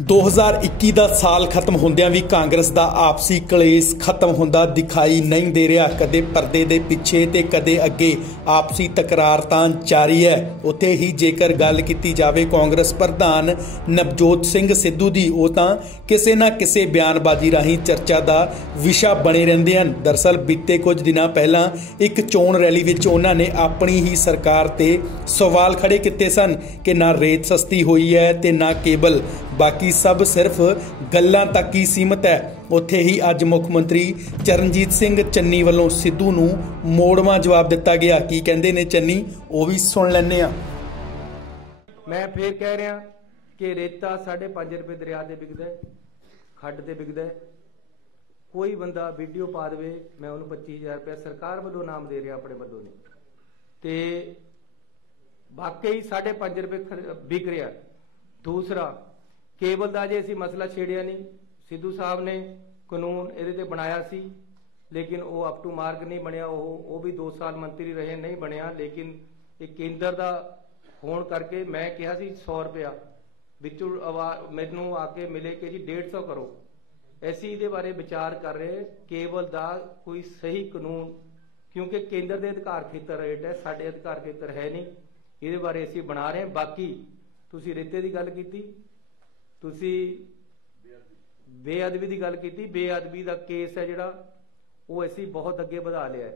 2021 ਦਾ ਸਾਲ ਖਤਮ ਹੁੰਦਿਆਂ ਵੀ ਕਾਂਗਰਸ ਦਾ ਆਪਸੀ ਕਲੇਸ਼ ਖਤਮ ਹੁੰਦਾ ਦਿਖਾਈ ਨਹੀਂ ਦੇ ਰਿਹਾ। ਕਦੇ ਪਰਦੇ ਦੇ ਪਿੱਛੇ ਤੇ ਕਦੇ ਅੱਗੇ ਆਪਸੀ ਤਕਰਾਰ ਤਾਂ ਜਾਰੀ ਹੈ। ਉੱਥੇ ਹੀ ਜੇਕਰ ਗੱਲ ਕੀਤੀ ਜਾਵੇ ਕਾਂਗਰਸ ਪ੍ਰਧਾਨ ਨਵਜੋਤ ਸਿੰਘ ਸਿੱਧੂ ਦੀ, ਉਹ ਤਾਂ ਕਿਸੇ ਨਾ ਕਿਸੇ ਬਿਆਨਬਾਜ਼ੀ ਰਾਹੀਂ ਚਰਚਾ ਦਾ ਵਿਸ਼ਾ ਬਣੇ ਰਹਿੰਦੇ ਹਨ। ਦਰਅਸਲ ਬੀਤੇ ਕੁਝ ਦਿਨਾਂ ਪਹਿਲਾਂ ਇੱਕ ਚੋਣ ਰੈਲੀ ਵਿੱਚ ਉਹਨਾਂ ਨੇ ਆਪਣੀ ਹੀ ਸਰਕਾਰ ਤੇ ਸਵਾਲ ਖੜੇ ਕੀਤੇ ਸਨ ਕਿ ਨਾ ਰੇਤ ਸਸਤੀ ਹੋਈ ਹੈ ਤੇ ਨਾ ਕੇਬਲ, ਬਾਕੀ सब सिर्फ गल्लां तक ही सीमित है। उत्थे ही अज मुख मंत्री चरणजीत सिंह चन्नी वालों सिद्धू नूं मोड़वा जवाब दिता गया। की कहंदे ने चन्नी, वो भी सुन लैंदे आ। मैं फिर कह रहा कि रेता 5.5 रुपए दरिया दे बिकदा है, खड्ड ते बिकदा है। कोई बंदा वीडियो पा दे, मैं उन्होंने 25,000 रुपया सरकार वालों नाम दे रहा, अपने वालों नहीं, ते वाकई 5.5 रुपए बिक रहा। दूसरा, केबल का अजे असीं मसला छेड़िया नहीं। सिद्धू साहब ने कानून ये बनाया सी, लेकिन वो अप टू मार्क नहीं बनया। वो भी 2 साल मंत्री रहे, नहीं बनया। लेकिन एक केंद्र का होने करके मैं कहा सी 100 रुपया बिचों मैनू आके मिले कि जी 150 करो। ऐसी ये बारे विचार कर रहे केबल का कोई सही कानून, क्योंकि केंद्र के अधिकार खेतर रेट है, साडे अधिकार खेतर है नहीं। ये बारे असीं बना रहे हैं। बाकी तुसीं रेते की गल की, तुसी बेअदबी की गल की, बेअदबी का केस है जिहड़ा वो असीं बहुत अगे बढ़ा लिया है।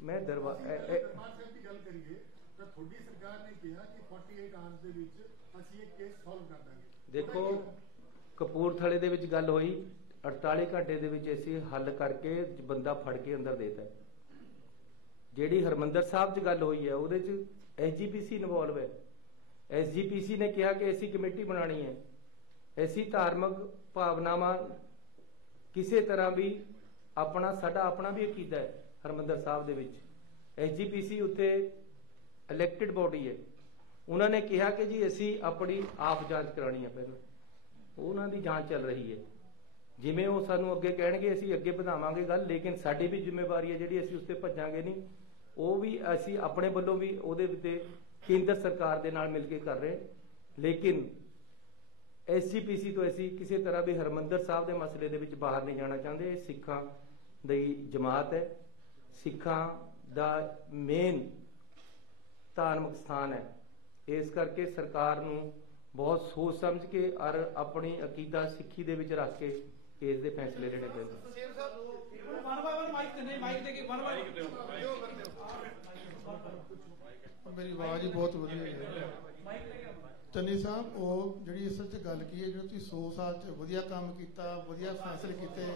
मैं देखो, कपूरथले दे विच गल होई, 48 घंटे दे विच असीं हल करके बंदा फड़ के अंदर देता है। जिहड़ी हरमंदर साहब च गल हुई है उहदे च SGPC इन्वॉल्व है। SGPC ने कहा कि ऐसी कमेटी बनानी है। ऐसी धार्मिक भावनावां किसी तरह भी अपना साडा अपना भी अकीदा है हरमंदर साहब दे विच। SGPC उत्ते इलैक्टेड बॉडी है। उन्होंने कहा कि जी असी अपनी आप जांच करानी है, पहले उन्हों की जांच चल रही है। जिमें वो सानू अगे कहणगे असी अगे बढ़ावांगे गल, लेकिन साडी भी जिम्मेवारी है जिहड़ी असी उस ते भज्जांगे नहीं। वो भी असी अपने वालों भी उहदे उत्ते केंद्र सरकार दे नाल मिल के कर रहे। लेकिन SGPC तो असी किसी तरह भी हरमंदर साहब के मसले दे विच बाहर नहीं जाना चाहते। सिखां दी जमात है, सिखां दा मेन धार्मिक स्थान है। इस करके सरकार नूं बहुत सोच समझ के और अपनी अकीदा सिक्खी दे विच रख के इस दे फैसले लेने पैंदे। मेरी आवाज़ ही बहुत वधिया है। चन्नी साहब, वो जी असल च गल की है, जो 100 साल च वधिया काम किया, वधिया फैसले किए,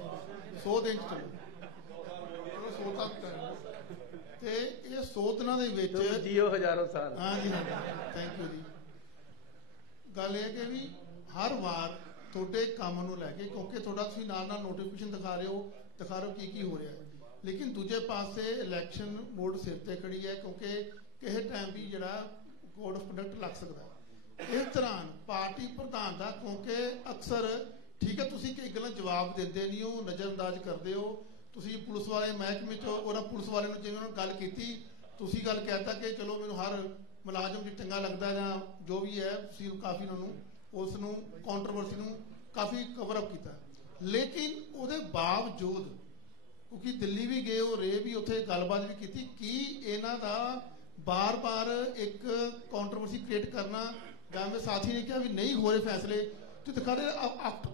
100 दिन चलो 100 तक ते ये 100 दिनों दे विच जियो हजारों साल। हाँ जी, हाँ, थैंक यू जी। गल है कि भी हर वार थोड़े काम नूं लैके, क्योंकि थोड़ा तुसीं नाल नाल नोटिफिकेशन दिखा रहे हो की हो रहा है, लेकिन दूजे पासे इलैक्शन बोर्ड सिर ते खड़ी है, क्योंकि किसी टाइम भी जिहड़ा कोड ऑफ कंडक्ट लग सकता है। इस दौरान पार्टी प्रधान का, क्योंकि अक्सर ठीक है तुसीं कई गल्लां जवाब दिंदे नहीं हो, नज़रअंदाज करते हो। तुसीं पुलिस वाले महकमे चो और पुलिस वाले ने जिवें गल की, तुसीं गल कहता कि चलो मैनूं हर मुलाजम जी चंगा लगता जां जो भी है, तुसीं काफ़ी उन्होंने उसनूं कॉन्ट्रोवर्सी नूं काफ़ी कवर अप किया। लेकिन उहदे बावजूद, क्योंकि दिल्ली भी गए हो, रहे भी उत्थे गलबात भी की, कि इन्हां दा बार बार एक कॉन्ट्रोवर्सी क्रिएट करना, मेरे साथी ने कहा भी नहीं हो रहे फैसले, तो दिखा रहे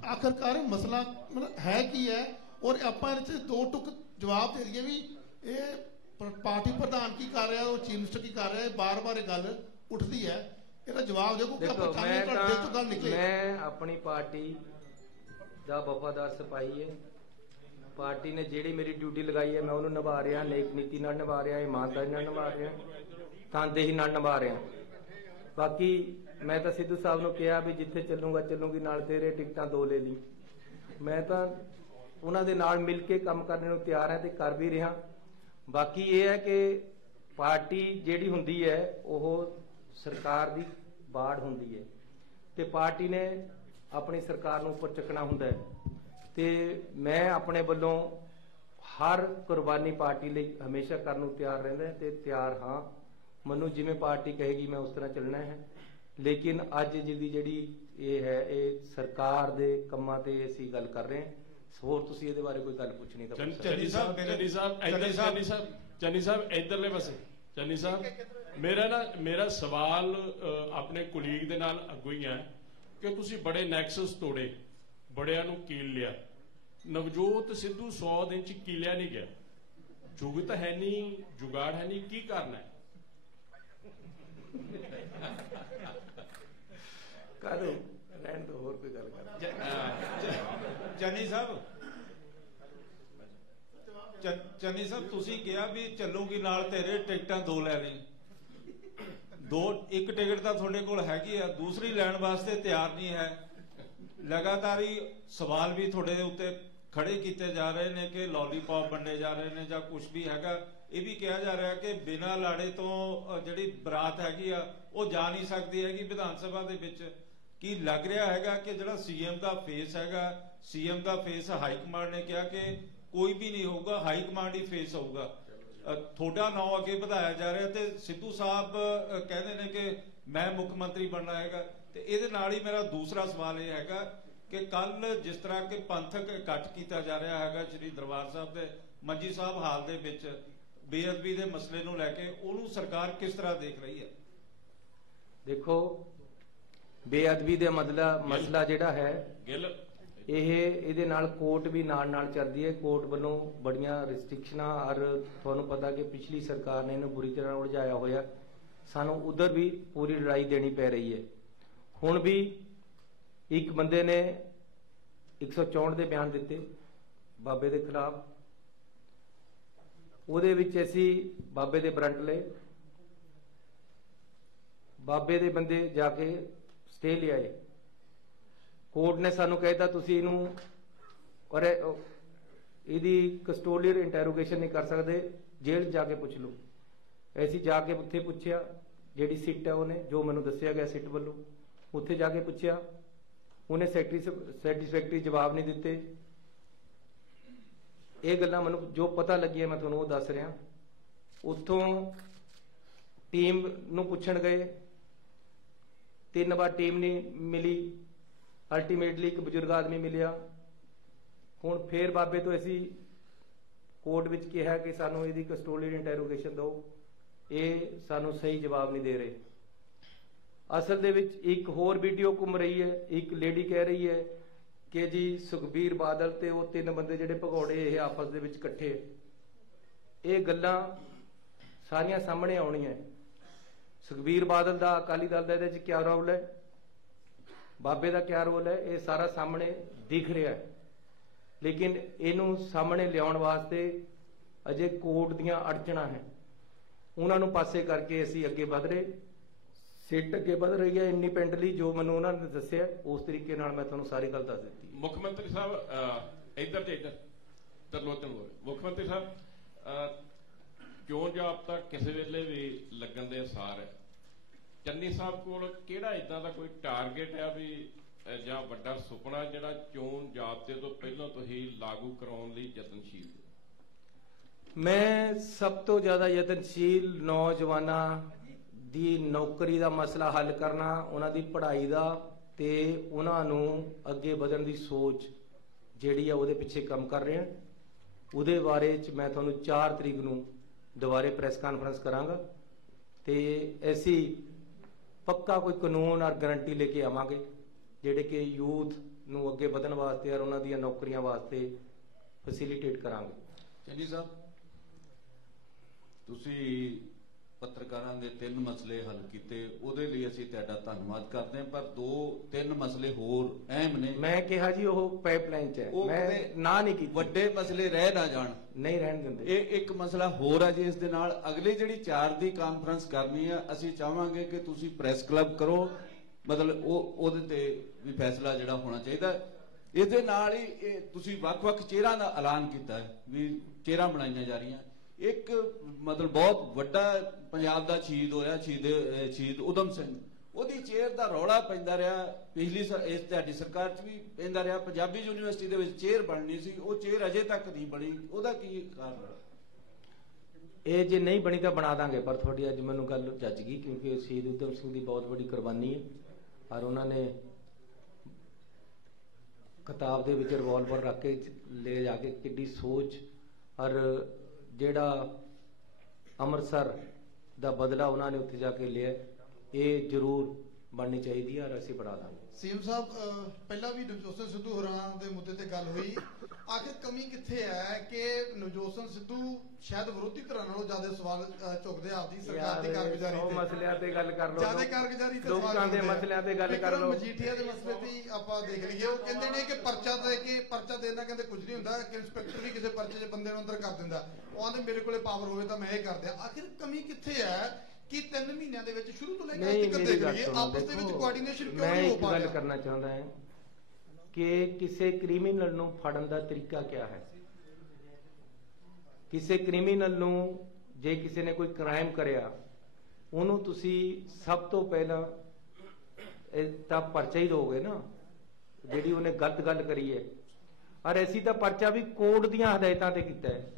आखिरकार मसला मतलब है कि है। और आप 2 टुक जवाब दे दिए भी ये पार्टी प्रधान की कर रहा है और चीफ मिनिस्टर की कर रहा है, बार बार गल उठती है। इसका जवाब देखो, मैं अपनी पार्टी का वफादार सिपाही है। पार्टी ने जिहड़ी मेरी ड्यूटी लगाई है मैं उन्होंने निभा रहा, नेक नीति नाल निभा रहा, ईमानदारी नाल निभा रहा, तनदेही नाल निभा रहा। बाकी मैं तो सिद्धू साहब नूं कहा भी जिथे चलूंगा चलूंगी नाल तेरे, टिकटां 2 ले ली। मैं तो उन्हां दे नाल मिल के काम करने नूं तैयार है ते कर भी रहा। बाकी ये है कि पार्टी जिहड़ी हुंदी है वो सरकार दी बाड़ हुंदी है, ते पार्टी ने अपनी सरकार नूं उपर चुकना हुंदा है। ते मैं अपने वालों हर कुर्बानी पार्टी लिए हमेशा करने तैयार रहिंदा ते तैयार हाँ। ਮੈਨੂੰ ਜਿਵੇਂ ਪਾਰਟੀ ਕਹੇਗੀ ਮੈਂ ਉਸ ਤਰ੍ਹਾਂ ਚੱਲਣਾ ਹੈ। ਲੇਕਿਨ ਅੱਜ ਜਿਹੜੀ ਇਹ ਹੈ ਇਹ ਸਰਕਾਰ ਦੇ ਕੰਮਾਂ ਤੇ ਅਸੀਂ ਗੱਲ ਕਰ ਰਹੇ ਹਾਂ। ਹੋਰ ਤੁਸੀਂ ਇਹਦੇ ਬਾਰੇ ਕੋਈ ਗੱਲ ਪੁੱਛਣੀ ਤਾਂ ਚੰਨੀ ਸਾਹਿਬ ਇਧਰਲੇ ਪਾਸੇ ਚੰਨੀ ਸਾਹਿਬ ਮੇਰਾ ਸਵਾਲ ਆਪਣੇ ਕੁਲੀਗ ਦੇ ਨਾਲ ਅੱਗੋਂ ਹੀ ਹੈ ਕਿ ਤੁਸੀਂ ਬੜੇ ਨੈਕਸਸ ਤੋੜੇ, ਬੜਿਆਂ ਨੂੰ ਕੀਲ ਲਿਆ। ਨਵਜੋਤ ਸਿੱਧੂ 100 ਦਿਨ ਚ ਕੀਲਿਆ ਨਹੀਂ ਗਿਆ। ਜੁਗਤ ਹੈ ਨਹੀਂ, ਜੁਗਾੜ ਹੈ ਨਹੀਂ, ਕੀ ਕਰਨਾ ਹੈ? ਕਰੋ ਰਹਿਣ ਤੋਂ ਹੋਰ ਕੋਈ ਗੱਲ ਕਰ। ਚੰਨੀ ਸਾਹਿਬ ਤੁਸੀਂ ਕਿਹਾ ਵੀ ਚੱਲੂਗੀ ਨਾਲ ਤੇਰੇ, ਟਿਕਟਾਂ 2 ਲੈ ਲਈ। ਇੱਕ ਟਿਕਟ ਤਾਂ ਤੁਹਾਡੇ ਕੋਲ ਹੈਗੀ ਆ, ਦੂਸਰੀ ਲੈਣ ਵਾਸਤੇ ਤਿਆਰ ਨਹੀਂ ਹੈ। ਲਗਾਤਾਰ ਹੀ ਸਵਾਲ ਵੀ ਤੁਹਾਡੇ ਉੱਤੇ ਖੜੇ ਕੀਤੇ ਜਾ ਰਹੇ ਨੇ ਕਿ ਲੋਲੀਪੌਪ ਵੰਡੇ ਜਾ ਰਹੇ ਨੇ ਜਾਂ ਕੁਝ ਵੀ ਹੈਗਾ। ਇਹ ਵੀ ਕਿਹਾ ਜਾ ਰਿਹਾ ਕਿ ਬਿਨਾਂ ਲਾੜੇ ਤੋਂ ਜਿਹੜੀ ਬਰਾਤ ਹੈਗੀ ਆ ਉਹ ਜਾ ਨਹੀਂ ਸਕਦੀ ਹੈਗੀ ਵਿਧਾਨ ਸਭਾ ਦੇ ਵਿੱਚ। ਕੀ ਲੱਗ ਰਿਹਾ ਹੈਗਾ ਕਿ ਜਿਹੜਾ ਸੀਐਮ ਦਾ ਫੇਸ ਹੈਗਾ, ਸੀਐਮ ਦਾ ਫੇਸ ਹਾਈ ਕਮਾਂਡ ਨੇ ਕਿਹਾ ਕਿ ਕੋਈ ਵੀ ਨਹੀਂ ਹੋਊਗਾ, ਹਾਈ ਕਮਾਂਡ ਹੀ ਫੇਸ ਹੋਊਗਾ। ਤੁਹਾਡਾ ਨਾਂ ਅੱਗੇ ਵਧਾਇਆ ਜਾ ਰਿਹਾ ਤੇ ਸਿੱਧੂ ਸਾਹਿਬ ਕਹਿੰਦੇ ਨੇ ਕਿ ਮੈਂ ਮੁੱਖ ਮੰਤਰੀ ਬਣਨਾ ਹੈਗਾ। ਤੇ ਇਹਦੇ ਨਾਲ ਹੀ ਮੇਰਾ ਦੂਸਰਾ ਸਵਾਲ ਇਹ ਹੈਗਾ ਕਿ ਕੱਲ ਜਿਸ ਤਰ੍ਹਾਂ ਕਿ ਪੰਥਕ ਇਕੱਠ ਕੀਤਾ ਜਾ ਰਿਹਾ ਹੈਗਾ ਸ਼੍ਰੀ ਦਰਬਾਰ ਸਾਹਿਬ ਦੇ ਮੰਜੀ ਸਾਹਿਬ ਹਾਲ ਦੇ ਵਿੱਚ, ਬੇਅਦਬੀ ਦੇ ਮਸਲੇ ਨੂੰ ਲੈ ਕੇ ਉਹਨੂੰ ਸਰਕਾਰ ਕਿਸ ਤਰ੍ਹਾਂ ਦੇਖ ਰਹੀ ਹੈ? ਦੇਖੋ, ਬੇਅਦਬੀ ਦਾ ਮਸਲਾ ਜਿਹੜਾ ਹੈ ਇਹਦੇ ਨਾਲ ਕੋਰਟ ਵੀ ਨਾਲ ਚੱਲਦੀ ਹੈ। ਕੋਰਟ ਵੱਲੋਂ ਬੜੀਆਂ ਰਿਸਟ੍ਰਿਕਸ਼ਨਾਂ ਔਰ ਤੁਹਾਨੂੰ ਪਤਾ ਕਿ ਪਿਛਲੀ ਸਰਕਾਰ ਨੇ ਇਹਨੂੰ ਬੁਰੀ ਤਰ੍ਹਾਂ ਉਲਝਾਇਆ ਹੋਇਆ। ਸਾਨੂੰ ਉਧਰ ਵੀ ਪੂਰੀ ਲੜਾਈ ਦੇਣੀ ਪੈ ਰਹੀ ਹੈ। ਹੁਣ ਵੀ ਇੱਕ ਬੰਦੇ ਨੇ 164 ਦੇ ਬਿਆਨ ਦਿੱਤੇ ਬਾਬੇ ਦੇ ਖਿਲਾਫ। ਉਹਦੇ ਵਿੱਚ ਅਸੀਂ ਬਾਬੇ ਦੇ ਵਾਰੰਟ ਲਏ। ਬਾਬੇ ਦੇ ਬੰਦੇ ਜਾ ਕੇ ਸਟੇ ਲਿਆਏ। ਕੋਰਟ ਨੇ ਸਾਨੂੰ ਕਹਿਤਾ ਤੁਸੀਂ ਇਹਨੂੰ ਇਹਦੀ ਕਸਟੋਡੀਅਲ ਇੰਟਰੋਗੇਸ਼ਨ ਨਹੀਂ ਕਰ ਸਕਦੇ, ਜੇਲ੍ਹ ਜਾ ਕੇ ਪੁੱਛ ਲਓ। ਅਸੀਂ ਜਾ ਕੇ ਉੱਥੇ ਪੁੱਛਿਆ, ਜਿਹੜੀ ਸਿੱਟ ਹੈ ਉਹਨੇ ਜੋ ਮੈਨੂੰ ਦੱਸਿਆ ਗਿਆ ਸਿੱਟ ਵੱਲੋਂ, ਉੱਥੇ ਜਾ ਕੇ ਪੁੱਛਿਆ। ਉਹਨੇ ਸੈਟੀਸਫੈਕਟਰੀ ਜਵਾਬ ਨਹੀਂ ਦਿੱਤੇ। ਇਹ ਗੱਲਾਂ ਮੈਨੂੰ ਜੋ ਪਤਾ ਲੱਗੀਆਂ ਮੈਂ ਤੁਹਾਨੂੰ ਉਹ ਦੱਸ ਰਿਹਾ। ਉੱਥੋਂ ਟੀਮ ਨੂੰ ਪੁੱਛਣ ਗਏ, 3 ਵਾਰ ਟੀਮ ਨਹੀਂ ਮਿਲੀ। ਅਲਟੀਮੇਟਲੀ ਇੱਕ ਬਜ਼ੁਰਗ ਆਦਮੀ ਮਿਲਿਆ। ਹੁਣ ਫੇਰ ਬਾਬੇ ਤੋਂ ਅਸੀਂ ਕੋਰਟ ਵਿੱਚ ਕਿਹਾ ਕਿ ਸਾਨੂੰ ਇਹਦੀ ਕਸਟੋਡੀਅਲ ਇੰਟਰੋਗੇਸ਼ਨ ਦਿਓ। ਇਹ ਸਾਨੂੰ ਸਹੀ ਜਵਾਬ ਨਹੀਂ ਦੇ ਰਹੇ। ਅਸਲ ਦੇ ਵਿੱਚ ਇੱਕ ਹੋਰ ਵੀਡੀਓ ਘੁੰਮ ਰਹੀ ਹੈ। ਇੱਕ ਲੇਡੀ ਕਹਿ ਰਹੀ ਹੈ ਕਿ ਜੀ ਸੁਖਬੀਰ ਬਾਦਲ ਤੇ ਉਹ 3 ਬੰਦੇ ਜਿਹੜੇ ਭਗੌੜੇ ਇਹ ਆਪਸ ਦੇ ਵਿੱਚ ਇਕੱਠੇ। ਇਹ ਗੱਲਾਂ ਸਾਰੀਆਂ ਸਾਹਮਣੇ ਆਉਣੀਆਂ। ਸੁਖਬੀਰ ਬਾਦਲ ਦਾ, ਅਕਾਲੀ ਦਲ ਦਾ ਇਹਦੇ ਵਿੱਚ ਕਿਆ ਰੋਲ ਹੈ, ਬਾਬੇ ਦਾ ਕਿਆ ਰੋਲ ਹੈ, ਇਹ ਸਾਰਾ ਸਾਹਮਣੇ ਦਿਖ ਰਿਹਾ ਹੈ। ਲੇਕਿਨ ਇਹਨੂੰ ਸਾਹਮਣੇ ਲਿਆਉਣ ਵਾਸਤੇ ਅਜੇ ਕੋਰਟ ਦੀਆਂ ਅੜਚਣਾਂ ਹੈ। ਉਹਨਾਂ ਨੂੰ ਪਾਸੇ ਕਰਕੇ ਅਸੀਂ ਅੱਗੇ ਵਧ ਰਹੇ। ਸਿੱਟ ਅੱਗੇ ਵਧ ਰਹੀ ਹੈ ਇੰਡੀਪੈਂਡੈਂਟਲੀ। ਜੋ ਮੈਨੂੰ ਉਹਨਾਂ ਨੇ ਦੱਸਿਆ ਉਸ ਤਰੀਕੇ ਨਾਲ ਮੈਂ ਤੁਹਾਨੂੰ ਸਾਰੀ ਗੱਲ ਦੱਸ ਦਿੱਤੀ। ਮੁੱਖ ਮੰਤਰੀ ਸਾਹਿਬ ਇੱਧਰ ਤਰਲੋਚਨ ਮੁੱਖ ਮੰਤਰੀ ਸਾਹਿਬ, ਚੋਣ ਜਾਬਤਾ ਕਿਸੇ ਵੇਲੇ ਵੀ ਲੱਗਣ ਦੇ ਅਸਾਰ ਹੈ। ਚੰਨੀ ਸਾਹਿਬ ਕੋਲ ਕਿਹੜਾ ਇਦਾਂ ਦਾ ਕੋਈ ਟਾਰਗੇਟ ਹੈ ਵੀ ਜਾਂ ਵੱਡਾ ਸੁਪਨਾ ਜਿਹੜਾ ਚੋਣ ਜਾਬਤੇ ਤੋਂ ਪਹਿਲਾਂ ਤੋਂ ਹੀ ਲਾਗੂ ਕਰਾਉਣ ਲਈ ਯਤਨਸ਼ੀਲ? ਮੈਂ ਸਭ ਤੋਂ ਜ਼ਿਆਦਾ ਯਤਨਸ਼ੀਲ ਨੌਜਵਾਨਾਂ ਦੀ ਨੌਕਰੀ ਦਾ ਮਸਲਾ ਹੱਲ ਕਰਨਾ, ਉਹਨਾਂ ਦੀ ਪੜ੍ਹਾਈ ਦਾ ਤੇ ਉਹਨਾਂ ਨੂੰ ਅੱਗੇ ਵਧਣ ਦੀ ਸੋਚ ਜਿਹੜੀ ਆ ਉਹਦੇ ਪਿੱਛੇ ਕੰਮ ਕਰ ਰਹੇ ਹਾਂ। ਉਹਦੇ ਬਾਰੇ ਚ ਮੈਂ ਤੁਹਾਨੂੰ 4 ਤਰੀਕ ਨੂੰ ਦੁਬਾਰੇ ਪ੍ਰੈਸ ਕਾਨਫਰੰਸ ਕਰਾਂਗਾ ਤੇ ਅਸੀਂ ਪੱਕਾ ਕੋਈ ਕਾਨੂੰਨ ਔਰ ਗਰੰਟੀ ਲੈ ਕੇ ਆਵਾਂਗੇ ਜਿਹੜੇ ਕਿ ਯੂਥ ਨੂੰ ਅੱਗੇ ਵਧਣ ਵਾਸਤੇ ਔਰ ਉਹਨਾਂ ਦੀਆਂ ਨੌਕਰੀਆਂ ਵਾਸਤੇ ਫੈਸਿਲਿਟੇਟ ਕਰਾਂਗੇ। ਚੰਨੀ ਸਾਹਿਬ, ਤੁਸੀਂ ਪੱਤਰਕਾਰਾਂ ਦੇ 3 ਮਸਲੇ ਹੱਲ ਕੀਤੇ, ਉਹਦੇ ਲਈ ਅਸੀਂ ਤੁਹਾਡਾ ਧੰਨਵਾਦ ਕਰਦੇ ਹਾਂ। ਪਰ 2-3 ਮਸਲੇ ਹੋਰ ਅਹਿਮ ਨੇ। ਮੈਂ ਕਿਹਾ ਜੀ ਉਹ ਪਾਈਪਲਾਈਨ ਚ ਹੈ, ਮੈਂ ਨਾ ਨਹੀਂ ਕੀਤੀ। ਵੱਡੇ ਮਸਲੇ ਰਹਿ ਨਾ ਜਾਣ, ਨਹੀਂ ਰਹਿਣ ਦਿੰਦੇ। ਇਹ ਇੱਕ ਮਸਲਾ ਹੋਰ ਹੈ ਜੀ। ਇਸ ਦੇ ਨਾਲ ਅਗਲੀ ਜਿਹੜੀ 4 ਦੀ ਕਾਨਫਰੰਸ ਕਰਨੀ ਹੈ, ਅਸੀਂ ਚਾਹਾਂਗੇ ਕਿ ਤੁਸੀਂ ਪ੍ਰੈਸ ਕਲੱਬ ਕਰੋ, ਮਤਲਬ ਉਹਦੇ ਤੇ ਵੀ ਫੈਸਲਾ ਜਿਹੜਾ ਹੋਣਾ ਚਾਹੀਦਾ। ਇਹਦੇ ਨਾਲ ਹੀ ਤੁਸੀਂ ਵੱਖ-ਵੱਖ ਚਿਹਰਿਆਂ ਦਾ ਐਲਾਨ ਕੀਤਾ ਹੈ ਵੀ ਚਿਹਰਾ ਬਣਾਈਆਂ ਜਾ ਰਹੀਆਂ। ਇੱਕ ਮਤਲਬ ਬਹੁਤ ਵੱਡਾ ਪੰਜਾਬ ਦਾ ਸ਼ਹੀਦ ਹੋਇਆ, ਸ਼ਹੀਦ ਉਦਮ ਸਿੰਘ, ਉਹਦੀ ਚੇਅਰ ਦਾ ਰੌਲਾ ਪੈਂਦਾ ਰਿਹਾ। ਪਿਛਲੀ ਇਸ ਤੁਹਾਡੀ ਸਰਕਾਰ 'ਚ ਵੀ ਪੈਂਦਾ ਰਿਹਾ। ਪੰਜਾਬੀ ਯੂਨੀਵਰਸਿਟੀ ਦੇ ਵਿੱਚ ਚੇਅਰ ਬਣਨੀ ਸੀ, ਉਹ ਚੇਅਰ ਅਜੇ ਤੱਕ ਨਹੀਂ ਬਣੀ। ਉਹਦਾ ਕੀ ਕਾਰਨ? ਇਹ ਜੇ ਨਹੀਂ ਬਣੀ ਤਾਂ ਬਣਾ ਦਾਂਗੇ, ਪਰ ਤੁਹਾਡੀ ਅੱਜ ਮੈਨੂੰ ਗੱਲ ਜੱਜ ਗਈ, ਕਿਉਂਕਿ ਸ਼ਹੀਦ ਊਧਮ ਸਿੰਘ ਦੀ ਬਹੁਤ ਬੜੀ ਕੁਰਬਾਨੀ ਹੈ ਔਰ ਉਹਨਾਂ ਨੇ ਕਿਤਾਬ ਦੇ ਵਿੱਚ ਰਿਵਾਲਵਰ ਰੱਖ ਕੇ ਲੈ ਜਾ ਕੇ ਕਿੱਡੀ ਸੋਚ ਔਰ ਜਿਹੜਾ ਅੰਮ੍ਰਿਤਸਰ ਦਾ ਬਦਲਾ ਉਹਨਾਂ ਨੇ ਉੱਥੇ ਜਾ ਕੇ ਲਿਆ, ਇਹ ਜ਼ਰੂਰ ਬਣਨੀ ਚਾਹੀਦੀ ਹੈ ਔਰ ਅਸੀਂ ਬਣਾ ਦਾਂਗੇ। ਸੀਐਮ ਸਾਹਿਬ, ਪਹਿਲਾਂ ਵੀ ਨਵਜੋਤ ਸਿੰਘ ਸਿੱਧੂ ਹੋਰਾਂ ਦੇ ਮੁੱਦੇ ਤੇ ਗੱਲ ਹੋਈ, ਆਖਿਰ ਕਮੀ ਕਿੱਥੇ ਹੈ ਕਿ ਨਵਜੋਤ ਸਿੰਘ ਸਿੱਧੂ ਸ਼ਾਇਦ ਵਿਰੋਧੀ ਧਿਰਾਂ ਨਾਲੋਂ ਜ਼ਿਆਦਾ ਸਵਾਲ ਚੁੱਕਦੇ ਆਪਦੀ ਸਰਕਾਰ ਦੀ ਕਾਰਗੁਜ਼ਾਰੀ ਤੇ, ਮਸਲਿਆਂ ਤੇ ਗੱਲ ਕਰ ਲਓ, ਜ਼ਿਆਦਾ ਕਾਰਗੁਜ਼ਾਰੀ ਤੇ ਲੋਕਾਂ ਦੇ ਮਸਲਿਆਂ ਤੇ ਗੱਲ ਕਰ ਲਓ। ਮਜੀਠੀਆ ਦੇ ਮਸਲੇ ਤੇ ਆਪਾਂ ਦੇਖ ਲਈਏ, ਉਹ ਕਹਿੰਦੇ ਨੇ ਕਿ ਪਰਚਾ ਦੇ ਕੇ ਪਰਚਾ ਦੇਣਾ ਕਹਿੰਦੇ ਕੁਝ ਨਹੀਂ ਹੁੰਦਾ, ਕਿ ਇੰਸਪੈਕਟਰ ਵੀ ਕਿਸੇ ਪਰਚੇ 'ਚ ਬੰਦੇ ਨੂੰ ਅੰਦਰ ਕਰ ਦਿੰਦਾ, ਉਹ ਆਂਦੇ ਮੇਰੇ ਕੋਲੇ ਪਾਵਰ ਹੋਵੇ ਤਾਂ ਮੈਂ ਇਹ ਕਰ ਦਿਆਂ। ਆਖਿਰ ਕਮੀ ਕਿੱਥੇ ਹੈ ਕਿ 3 ਮਹੀਨਿਆਂ ਦੇ ਵਿੱਚ ਸ਼ੁਰੂ ਤੋਂ ਲੈ ਕੇ ਅੱਜ ਤੱਕ ਦੇਖ ਲਈਏ ਆਪਸ ਦੇ ਵਿੱਚ ਕੋਆਰਡੀਨੇਸ਼ਨ ਕਿਉਂ ਨਹੀਂ ਹੋ ਪਾ ਰਿਹਾ? ਮੈਂ ਇੱਕ ਗੱਲ ਕਰਨਾ ਚਾਹੁੰਦਾ ਹਾਂ ਕਿ ਕਿਸੇ ਕ੍ਰਿਮੀਨਲ ਨੂੰ ਫੜਨ ਦਾ ਤਰੀਕਾ ਕਿਆ ਹੈ। ਕਿਸੇ ਕ੍ਰਿਮੀਨਲ ਨੂੰ ਜੇ ਕਿਸੇ ਨੇ ਕੋਈ ਕ੍ਰਾਈਮ ਕਰਿਆ, ਉਹਨੂੰ ਤੁਸੀਂ ਸਭ ਤੋਂ ਪਹਿਲਾਂ ਤਾਂ ਪਰਚਾ ਹੀ ਦੋਗੇ ਨਾ, ਜਿਹੜੀ ਉਹਨੇ ਗਲਤ ਗੱਲ ਕਰੀ ਹੈ। ਔਰ ਅਸੀਂ ਤਾਂ ਪਰਚਾ ਵੀ ਕੋਰਟ ਦੀਆਂ ਹਦਾਇਤਾਂ ਤੇ ਕੀਤਾ ਹੈ।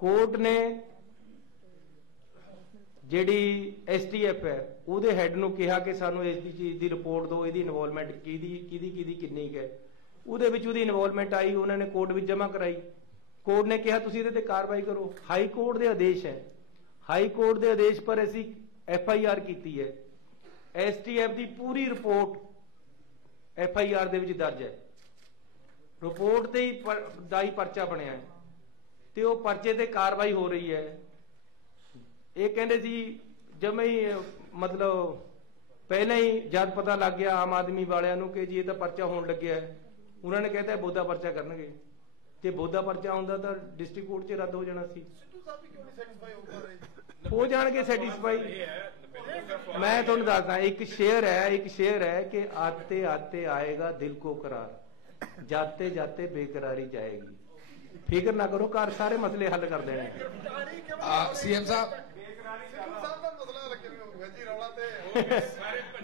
ਕੋਰਟ ਨੇ ਜਿਹੜੀ STF ਹੈ ਉਹਦੇ ਹੈੱਡ ਨੂੰ ਕਿਹਾ ਕਿ ਸਾਨੂੰ ਇਸ ਦੀ ਚੀਜ਼ ਦੀ ਰਿਪੋਰਟ ਦਿਓ, ਇਹਦੀ ਇਨਵੋਲਵਮੈਂਟ ਕਿਹਦੀ ਕਿੰਨੀ ਹੈ। ਉਹਦੇ ਵਿੱਚ ਉਹਦੀ ਇਨਵੋਲਵਮੈਂਟ ਆਈ, ਉਹਨਾਂ ਨੇ ਕੋਰਟ ਵਿੱਚ ਜਮ੍ਹਾਂ ਕਰਾਈ। ਕੋਰਟ ਨੇ ਕਿਹਾ ਤੁਸੀਂ ਇਹਦੇ ਤੇ ਕਾਰਵਾਈ ਕਰੋ। ਹਾਈ ਕੋਰਟ ਦੇ ਆਦੇਸ਼ ਹੈ, ਹਾਈ ਕੋਰਟ ਦੇ ਆਦੇਸ਼ ਪਰ ਅਸੀਂ FIR ਕੀਤੀ ਹੈ। STF ਦੀ ਪੂਰੀ ਰਿਪੋਰਟ FIR ਦੇ ਵਿੱਚ ਦਰਜ ਹੈ, ਰਿਪੋਰਟ ਤੇ ਹੀ ਦਾਈ ਪਰਚਾ ਬਣਿਆ ਹੈ ਤੇ ਉਹ ਪਰਚੇ ਤੇ ਕਾਰਵਾਈ ਹੋ ਰਹੀ ਹੈ। ਇਹ ਕਹਿੰਦੇ ਸੀ ਜਦ ਹੀ ਮਤਲਬ ਪਹਿਲਾਂ ਹੀ ਜਦ ਪਤਾ ਲੱਗ ਗਿਆ ਆਮ ਆਦਮੀ ਵਾਲਿਆਂ ਨੂੰ ਕਿ ਜੀ ਇਹ ਤਾਂ ਪਰਚਾ ਹੋਣ ਲੱਗਿਆ, ਉਹਨਾਂ ਨੇ ਕਹਿੰਦਾ ਬੋਧਾ ਪਰਚਾ ਕਰਨਗੇ। ਜੇ ਬੋਧਾ ਪਰਚਾ ਹੁੰਦਾ ਤਾਂ ਡਿਸਟ੍ਰਿਕਟ ਕੋਰਟ 'ਚ ਰੱਦ ਹੋ ਜਾਣਾ ਸੀ। ਹੋ ਜਾਣਗੇ ਸੈਟੀਸਫਾਈ। ਮੈਂ ਤੁਹਾਨੂੰ ਦੱਸਦਾ, ਇੱਕ ਸ਼ੇਰ ਹੈ ਕਿ ਆਤੇ ਆਤੇ ਆਏਗਾ ਦਿਲ ਕੋ करार, जाते जाते बेकरारी जाएगी। फिक्र ना करो, कार सारे मसले हल कर देने। सीएम साहब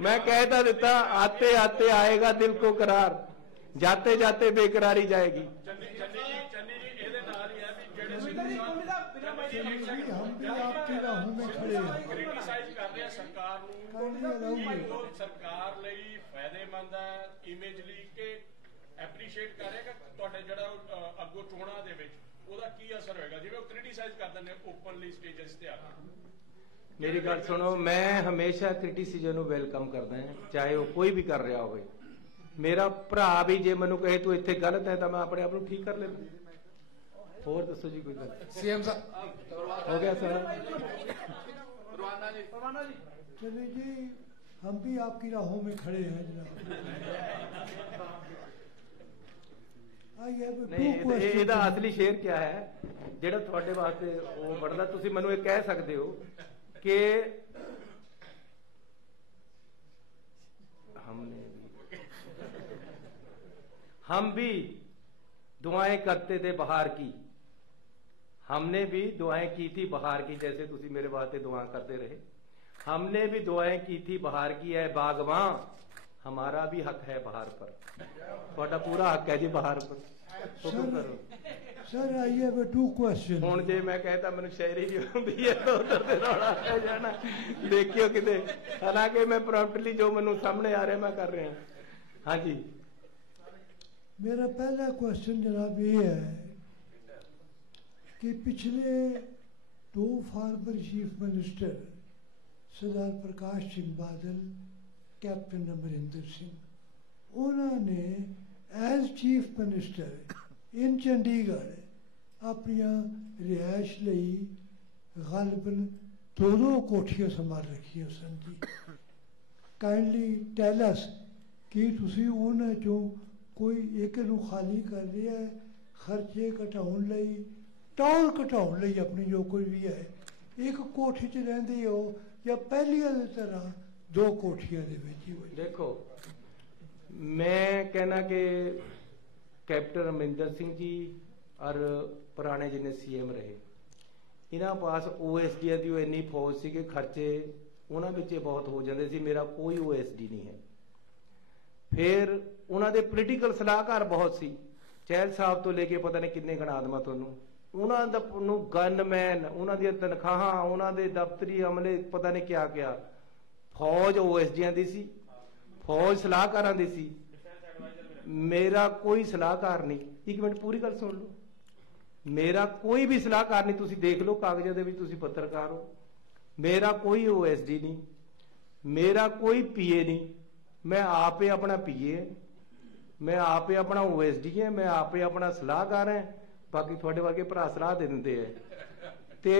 मैं कहता देता, आते आते आएगा दिल को करार, जाते जाते बेकरारी जाएगी। ਸਰਕਾਰ ਲਈ ਫਾਇਦੇਮੰਦ ਹੈ, ਇਮੇਜ ਲਈ ਕਿ ਐਪਰੀਸ਼ੀਏਟ ਕਰੇਗਾ ਤੁਹਾਡੇ ਜਿਹੜਾ ਅੱਗੋਂ ਚੋਣਾਂ ਦੇ ਵਿੱਚ ਉਹਦਾ ਕੀ ਅਸਰ ਹੋਏਗਾ, ਜਿਵੇਂ ਉਹ ਕ੍ਰਿਟੀਸਾਈਜ਼ ਕਰ ਦਿੰਦੇ ਓਪਨਲੀ ਸਟੇਜਸ ਤੇ ਆ ਕੇ। ਮੇਰੀ ਗੱਲ ਸੁਣੋ, ਮੈਂ ਹਮੇਸ਼ਾ ਕ੍ਰਿਟਿਸਿਜ਼ਮ ਨੂੰ ਵੈਲਕਮ ਕਰਦਾ ਹਾਂ, ਚਾਹੇ ਉਹ ਕੋਈ ਵੀ ਕਰ ਰਿਹਾ ਹੋਵੇ। ਮੇਰਾ ਭਰਾ ਵੀ ਜੇ ਮੈਨੂੰ ਕਹੇ ਤੂੰ ਇੱਥੇ ਗਲਤ ਹੈ ਤਾਂ ਮੈਂ ਆਪਣੇ ਆਪ ਨੂੰ ਠੀਕ ਕਰ ਲੈਂਦਾ। ਹੋਰ ਦੱਸੋ ਜੀ ਕੋਈ ਗੱਲ? सीएम साहब हो गया सर? चलिए जी, हम भी आपकी राहों में खड़े हैं जनाब। नहीं, ਇਹਦਾ ਅਸਲੀ ਸ਼ੇਰ ਕਿਆ ਹੈ ਜਿਹੜਾ ਤੁਹਾਡੇ ਵਾਸਤੇ ਉਹ ਬਣਦਾ? ਤੁਸੀਂ ਮੈਨੂੰ ਇਹ ਕਹਿ ਸਕਦੇ ਹੋ कि हम भी दुआएं करते थे बहार की, हमने भी दुआएं की थी बहार की, जैसे तुसी मेरे वास्ते दुआ करते रहे। हमने भी दुआएं की थी बहार की, है बागवां हमारा भी हक है बहार पर। थोड़ा पूरा हक है जी बहार पर। Sir I have two question. ਹੁਣ ਜੇ ਮੈਂ कहता ਮੈਨੂੰ ਸ਼ਾਇਰੀ ਨਹੀਂ ਹੁੰਦੀ ਹੈ ਤਾਂ ਉਧਰ ਤੇ ਰੌਲਾ ਪੈ ਜਾਣਾ, ਦੇਖਿਓ ਕਿਤੇ। ਹਾਲਾਂਕਿ ਮੈਂ ਪ੍ਰੋਮਪਟਲੀ ਜੋ ਮੈਨੂੰ ਸਾਹਮਣੇ ਆ ਰਿਹਾ ਮੈਂ ਕਰ ਰਿਹਾ। ਹਾਂਜੀ, मेरा पहला क्वेश्चन जनाब ये है कि पिछले 2 former chief minister Sardar Prakash Singh Badal, captain Amarinder Singh, उन्होंने as chief minister in Chandigarh अपनिया रिहायश लई गालबन 2 कोठियां संभाल रखी सन जी। काइंडली टेल अस कि तुसी उन्हां चों कोई एक नूं खाली कर लिया है, खर्चे घटाउण लई, टौर घटाउण लई अपनी जो कोई भी है, एक कोठी च रहिंदे हो या पहलियां दी तरह 2 कोठियां दे विच ही होई? देखो मैं कहना कि कैप्टन अमरिंदर सिंह जी और पुराने जिन्हें CM रहे, इन्हां पास OSD की इन्नी फौज सी कि खर्चे उन्हां विच बहुत हो जाते सी। मेरा कोई OSD नहीं है। फिर उन्होंने पोलिटिकल सलाहकार बहुत सी, चहल साहब तो लेके पता नहीं किन्ने गणा देवां तुहानूं, ਉਹਨਾਂ ਦਾ ਨੂੰ ਗਨਮੈਨ, ਉਹਨਾਂ ਦੀਆਂ ਤਨਖਾਹਾਂ, ਉਹਨਾਂ ਦੇ ਦਫ਼ਤਰੀ ਅਮਲੇ, ਪਤਾ ਨਹੀਂ ਕਿਆ ਕਿਆ। ਫੌਜ OSDਆਂ ਦੀ ਸੀ, ਫੌਜ ਸਲਾਹਕਾਰਾਂ ਦੀ ਸੀ। ਮੇਰਾ ਕੋਈ ਸਲਾਹਕਾਰ ਨਹੀਂ। ਇੱਕ ਮਿੰਟ ਪੂਰੀ ਗੱਲ ਸੁਣ ਲਓ। ਮੇਰਾ ਕੋਈ ਵੀ ਸਲਾਹਕਾਰ ਨਹੀਂ। ਤੁਸੀਂ ਦੇਖ ਲਓ ਕਾਗਜ਼ਾਂ ਦੇ ਵਿੱਚ, ਤੁਸੀਂ ਪੱਤਰਕਾਰ ਹੋ। ਮੇਰਾ ਕੋਈ OSD ਨਹੀਂ, ਮੇਰਾ ਕੋਈ PA ਨਹੀਂ। ਮੈਂ ਆਪੇ ਆਪਣਾ PA ਹੈ, ਮੈਂ ਆਪੇ ਆਪਣਾ OSD ਹੈ, ਮੈਂ ਆਪੇ ਆਪਣਾ ਸਲਾਹਕਾਰ ਹੈ। ਬਾਕੀ ਤੁਹਾਡੇ ਵਰਗੇ ਭਰਾ ਸਲਾਹ ਦੇ ਦਿੰਦੇ ਹੈ। ਤੇ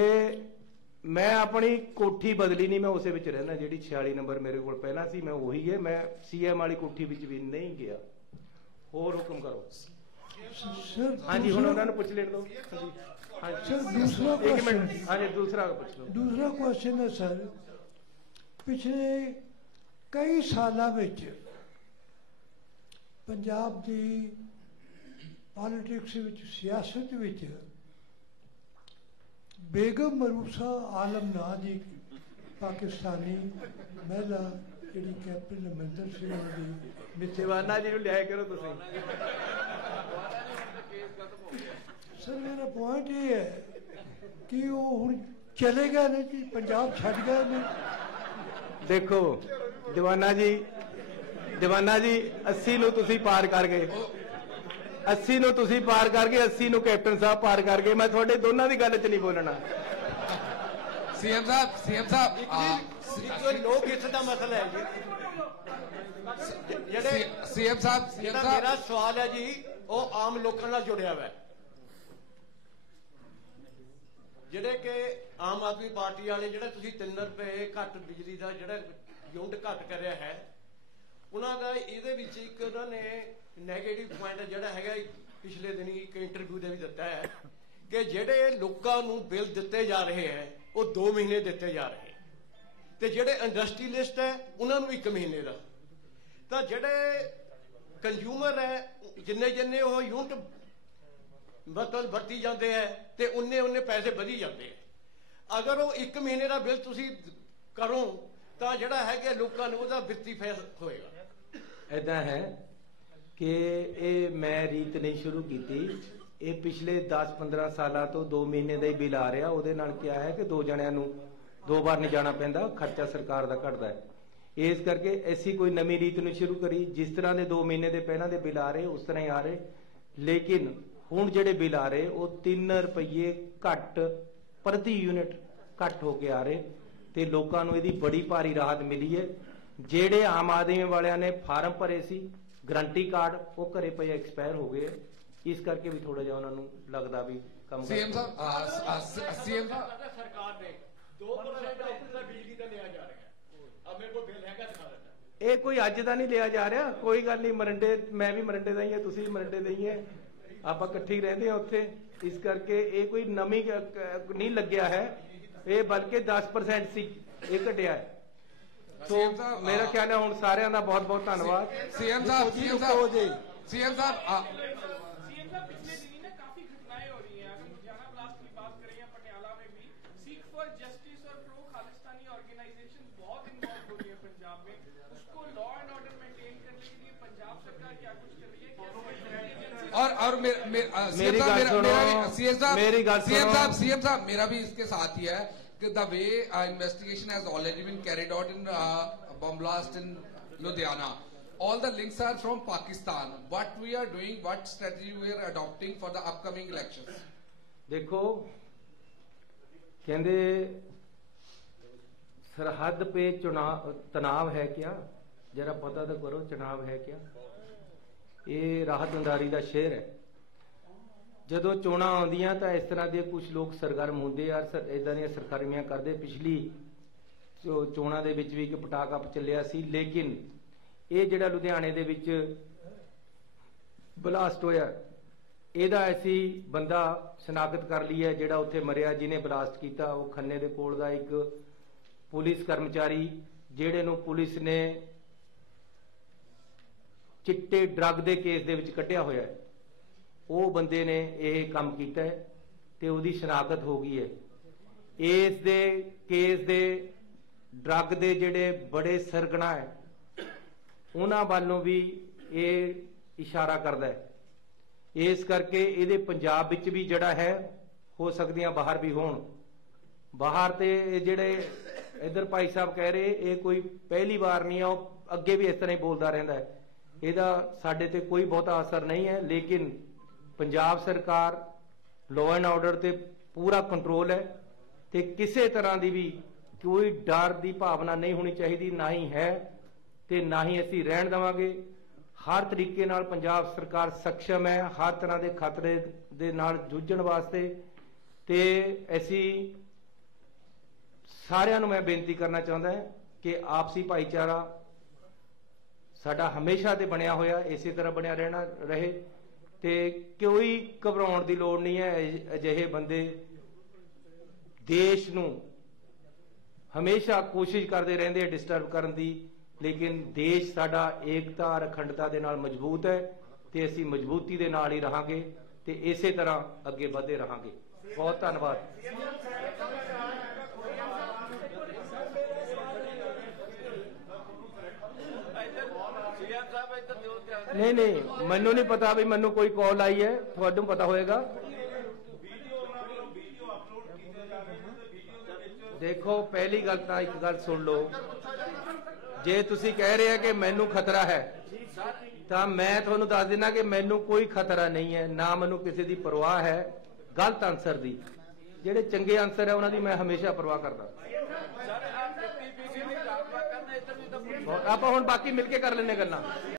ਮੈਂ ਆਪਣੀ ਕੋਠੀ ਬਦਲੀ ਨਹੀਂ, ਮੈਂ ਉਸੇ ਵਿੱਚ ਰਹਿਣਾ ਜਿਹੜੀ 46 ਨੰਬਰ ਮੇਰੇ ਕੋਲ ਪਹਿਲਾਂ ਸੀ, ਮੈਂ ਉਹੀ ਹੈ। ਮੈਂ CM ਵਾਲੀ ਕੋਠੀ ਵਿੱਚ ਵੀ ਨਹੀਂ ਗਿਆ। ਹੋਰ ਹੁਕਮ ਕਰੋ। ਹਾਂਜੀ ਹੁਣ ਉਹਨਾਂ ਨੂੰ ਪੁੱਛ ਲੈਣ ਦਿਓ। सर दूसरा एक मिनट। क्वेश्चन, हाँ जी दूसरा पूछ लो। दूसरा क्वेश्चन है सर, पिछले कई सालों ਵਿੱਚ पंजाब ਦੀ पॉलिटिक्स ਵਿੱਚ, सियासत ਵਿੱਚ बेगम मरूसा आलम ਨਾਂ ਦੀ पाकिस्तानी महिला ਜਿਹੜੀ कैप्टन अमरिंदर ਸਿੰਘ ਦੀ दीवाना जी ਨੂੰ ਲਿਆਇਆ ਕਰੋ ਤੁਸੀਂ। सर मेरा पॉइंट ये है कि वो हुण चले गए ने कि पंजाब छड़ गए ने। देखो दीवाना जी 80 ਨੂੰ ਤੁਸੀਂ ਪਾਰ ਕਰ ਗਏ। 80 ਨੂੰ ਤੁਸੀਂ ਪਾਰ ਕਰ ਗਏ, 80 ਨੂੰ ਕੈਪਟਨ ਸਾਹਿਬ ਪਾਰ ਕਰ ਗਏ। ਮੈਂ ਤੁਹਾਡੇ ਦੋਨਾਂ ਦੀ ਗੱਲ 'ਚ ਨਹੀਂ ਬੋਲਣਾ। CM ਸਾਹਿਬ ਲੋਕ ਹਿੱਤ ਦਾ ਮਸਲਾ ਹੈ ਜੀ। ਜਿਹੜੇ CM ਸਾਹਿਬ ਮੇਰਾ ਸਵਾਲ ਹੈ ਜੀ, ਉਹ ਆਮ ਲੋਕਾਂ ਨਾਲ ਜੁੜਿਆ ਹੋਇਆ ਹੈ। ਜਿਹੜੇ ਕਿ ਆਮ ਆਦਮੀ ਪਾਰਟੀ ਵਾਲੇ, ਜਿਹੜਾ ਤੁਸੀਂ 3 ਰੁਪਏ ਘੱਟ ਬਿਜਲੀ ਦਾ ਜਿਹੜਾ ਯੂਨਿਟ ਘੱਟ ਕਰਿਆ ਹੈ, ਉਹਨਾਂ ਦਾ ਇਹਦੇ ਵਿੱਚ ਇੱਕ ਉਹਨਾਂ ਨੇ ਨੈਗੇਟਿਵ ਪੁਆਇੰਟ ਜਿਹੜਾ ਹੈਗਾ, ਪਿਛਲੇ ਦਿਨੀ ਇੱਕ ਇੰਟਰਵਿਊ ਦੇ ਵੀ ਦਿੱਤਾ ਹੈ ਕਿ ਜਿਹੜੇ ਲੋਕਾਂ ਨੂੰ ਬਿੱਲ ਦਿੱਤੇ ਜਾ ਰਹੇ ਹੈ ਉਹ 2 ਮਹੀਨੇ ਦਿੱਤੇ ਜਾ ਰਹੇ, ਤੇ ਜਿਹੜੇ ਇੰਡਸਟਰੀਲਿਸਟ ਹੈ ਉਹਨਾਂ ਨੂੰ 1 ਮਹੀਨੇ ਦਾ। ਤਾਂ ਜਿਹੜੇ ਕੰਜ਼ਿਊਮਰ ਹੈ, ਜਿੰਨੇ ਉਹ ਯੂਨਿਟ ਮਤਲਬ ਵਰਤੀ ਜਾਂਦੇ ਹੈ ਤੇ ਉਨੇ ਪੈਸੇ ਵਧੀ ਜਾਂਦੇ ਹੈ। ਅਗਰ ਉਹ 1 ਮਹੀਨੇ ਦਾ ਬਿੱਲ ਤੁਸੀਂ ਕਰੋ ਤਾਂ ਜਿਹੜਾ ਹੈਗਾ ਲੋਕਾਂ ਨੂੰ ਉਹਦਾ ਵਿੱਤੀ ਫਾਇਦਾ ਹੋਏਗਾ। ਏਦਾਂ ਹੈ ਕਿ ਇਹ ਮੈਂ ਰੀਤ ਨਹੀਂ ਸ਼ੁਰੂ ਕੀਤੀ, ਇਹ ਪਿਛਲੇ 10-15 ਸਾਲਾਂ ਤੋਂ 2 ਮਹੀਨੇ ਦਾ ਹੀ ਬਿੱਲ ਆ ਰਿਹਾ। ਉਹਦੇ ਨਾਲ ਕਿਹਾ ਹੈ ਕਿ 2 ਜਣਿਆਂ ਨੂੰ 2 ਵਾਰ ਨਹੀਂ ਜਾਣਾ ਪੈਂਦਾ, ਖਰਚਾ ਸਰਕਾਰ ਦਾ ਘਟਦਾ ਹੈ। ਇਸ ਕਰਕੇ ਐਸੀ ਕੋਈ ਨਵੀਂ ਰੀਤ ਨੂੰ ਸ਼ੁਰੂ ਕਰੀ। ਜਿਸ ਤਰ੍ਹਾਂ ਦੇ 2 ਮਹੀਨੇ ਦੇ ਪਹਿਲਾਂ ਦੇ ਬਿੱਲ ਆ ਰਹੇ ਉਸ ਤਰ੍ਹਾਂ ਹੀ ਆ ਰਹੇ, ਲੇਕਿਨ ਹੁਣ ਜਿਹੜੇ ਬਿੱਲ ਆ ਰਹੇ ਉਹ 3 ਰੁਪਏ ਘੱਟ ਪ੍ਰਤੀ ਯੂਨਿਟ ਘੱਟ ਹੋ ਕੇ ਆ ਰਹੇ ਤੇ ਲੋਕਾਂ ਨੂੰ ਇਹਦੀ ਬੜੀ ਭਾਰੀ ਰਾਹਤ ਮਿਲੀ ਹੈ। ਜਿਹੜੇ ਆਮ ਆਦਮੀ ਵਾਲਿਆਂ ਨੇ ਫਾਰਮ ਭਰੇ ਸੀ ਗਰੰਟੀ ਕਾਰਡ, ਉਹ ਘਰੇ ਪਏ ਐਕਸਪਾਇਰ ਹੋ ਗਏ। ਇਸ ਕਰਕੇ ਵੀ ਥੋੜਾ ਜਿਹਾ ਉਹਨਾਂ ਨੂੰ ਲੱਗਦਾ ਵੀ ਕੰਮ CM ਸਾਹਿਬ ਸਰਕਾਰ ਨੇ 2% ਦਾ ਬਿਜਲੀ ਦਾ ਲਿਆ ਜਾ ਰਿਹਾ। ਮੇਰੇ ਕੋਲ ਬਿੱਲ ਹੈਗਾ, ਦਿਖਾ ਦਿੰਦਾ। ਇਹ ਕੋਈ ਅੱਜ ਦਾ ਨਹੀਂ ਲਿਆ ਜਾ ਰਿਹਾ। ਕੋਈ ਗੱਲ ਨਹੀਂ, ਮਰੰਡੇ ਮੈਂ ਵੀ ਮਰੰਡੇ ਦਾ ਹੀ ਹੈ, ਤੁਸੀਂ ਵੀ ਮਰੰਡੇ ਦੇ ਹੀ ਹੈ, ਆਪਾਂ ਇਕੱਠੇ ਹੀ ਰਹਿੰਦੇ ਹਾਂ ਉੱਥੇ। ਇਸ ਕਰਕੇ ਇਹ ਕੋਈ ਨਵੀਂ ਨਹੀਂ ਲੱਗਿਆ ਹੈ, ਇਹ ਬਲਕਿ 10% ਸੀ, ਇਹ ਘਟਿਆ ਹੈ। तो मेरा ख्याल है ਹੁਣ ਸਾਰਿਆਂ ਦਾ ਬਹੁਤ ਬਹੁਤ ਧੰਨਵਾਦ। CM ਸਾਹਿਬ ਪਿਛਲੇ दिनों में काफी घटनाएं हो रही हैं। अगर लुधियाना ब्लास्ट की बात करें या पटियाला में भी, सीख फॉर जस्टिस और प्रो खालिस्तानी ऑर्गेनाइजेशन बहुत इन्वॉल्व हो रही है पंजाब में। उसको लॉ एंड ऑर्डर मेंटेन करने के लिए पंजाब सरकार क्या कुछ कर रही है? CM साहब मेरा भी इसके साथ ही है कि the way investigation has already been carried out in bomb blast in Ludhiana, all the links are from Pakistan. What we are doing, what strategy we are adopting for the upcoming elections? देखो कहते सरहद पे तनाव है क्या, जरा पता तो करो चुनाव है क्या। ये राहत अंदारी का शहर है। ਜਦੋਂ ਚੋਣਾਂ ਆਉਂਦੀਆਂ ਤਾਂ ਇਸ ਤਰ੍ਹਾਂ ਦੇ ਕੁਝ ਲੋਕ ਸਰਗਰਮ ਹੁੰਦੇ ਆ, ਇਦਾਂ ਦੀਆਂ ਸਰਕਾਰੀਆਂ ਕਰਦੇ। ਪਿਛਲੀ ਚੋਣਾਂ ਦੇ ਵਿੱਚ ਵੀ ਇੱਕ ਪਟਾਕਾ ਚੱਲਿਆ ਸੀ, ਲੇਕਿਨ ਇਹ ਜਿਹੜਾ ਲੁਧਿਆਣੇ ਦੇ ਵਿੱਚ ਬਲਾਸਟ ਹੋਇਆ, ਇਹਦਾ ਅਸੀਂ ਬੰਦਾ ਸ਼ਨਾਖਤ ਕਰ ਲਈ ਹੈ ਜਿਹੜਾ ਉੱਥੇ ਮਰਿਆ, ਜਿਹਨੇ ਬਲਾਸਟ ਕੀਤਾ। ਉਹ ਖੰਨੇ ਦੇ ਕੋਲ ਦਾ ਇੱਕ ਪੁਲਿਸ ਕਰਮਚਾਰੀ, ਜਿਹੜੇ ਨੂੰ ਪੁਲਿਸ ਨੇ ਚਿੱਟੇ ਡਰੱਗ ਦੇ ਕੇਸ ਦੇ ਵਿੱਚ ਕੱਢਿਆ ਹੋਇਆ ਹੈ। ਉਹ ਬੰਦੇ ਨੇ ਇਹ ਕੰਮ ਕੀਤਾ ਹੈ ਤੇ ਉਹਦੀ ਸ਼ਨਾਖਤ ਹੋ ਗਈ ਹੈ। ਇਸ ਦੇ ਕੇਸ ਦੇ ਡਰੱਗ ਦੇ ਜਿਹੜੇ ਬੜੇ ਸਰਗਣਾ ਹੈ ਉਹਨਾਂ ਵੱਲੋਂ ਵੀ ਇਹ ਇਸ਼ਾਰਾ ਕਰਦਾ ਹੈ। ਇਸ ਕਰਕੇ ਇਹਦੇ ਪੰਜਾਬ ਵਿੱਚ ਵੀ ਜਿਹੜਾ ਹੈ ਹੋ ਸਕਦੀਆਂ ਬਾਹਰ ਵੀ ਹੋਣ। ਬਾਹਰ ਤੇ ਇਹ ਜਿਹੜੇ इधर भाई साहब कह रहे ये कोई पहली बार नहीं है, अगे भी इस तरह ही बोलता रहता है, ਇਹਦਾ ਸਾਡੇ ਤੇ ਕੋਈ ਬਹੁਤਾ ਅਸਰ नहीं है। लेकिन पंजाब सरकार लॉ एंड ऑर्डर ਤੇ पूरा कंट्रोल है ਤੇ ਕਿਸੇ ਤਰ੍ਹਾਂ ਦੀ ਵੀ कोई डर की भावना नहीं होनी चाहिए, ना ही है ਤੇ ना ही ਅਸੀਂ ਰਹਿਣ ਦੇਵਾਂਗੇ। हर तरीके नाल पंजाब सरकार सक्षम है हर तरह के खतरे ਦੇ ਨਾਲ ਜੂਝਣ ਵਾਸਤੇ। ਤੇ ਅਸੀਂ ਸਾਰਿਆਂ ਨੂੰ मैं बेनती करना चाहता है कि आपसी भाईचारा साडा हमेशा ते बनिया होया, इसी तरह बनिया रहना रहे ते कोई घबराउण दी लोड़ नहीं है। अजिहे बंदे देश नूं हमेशा कोशिश करते रहंदे डिस्टर्ब करन दी, लेकिन देश साडा एकता और अखंडता दे नाल मजबूत है ते असीं मजबूती दे नाल ही रहांगे ते इसे तरह अगे वधदे रहांगे। बहुत धन्यवाद। नहीं नहीं मैनू नहीं पता भी मैनू कोई कॉल आई है, थोड़ा पता होएगा। देखो पहली गल तो एक गल सुन लो, जे तुसी कह रहे हैं कि मैनू खतरा है तो मैं थोनू दस देना कि मैनू कोई खतरा नहीं है, ना मैनू किसी की परवाह है गलत आंसर दी। जेडे चंगे आंसर है उन्होंने मैं हमेशा परवाह करता। आप हुण बाकी मिलके कर लेने गल्लां।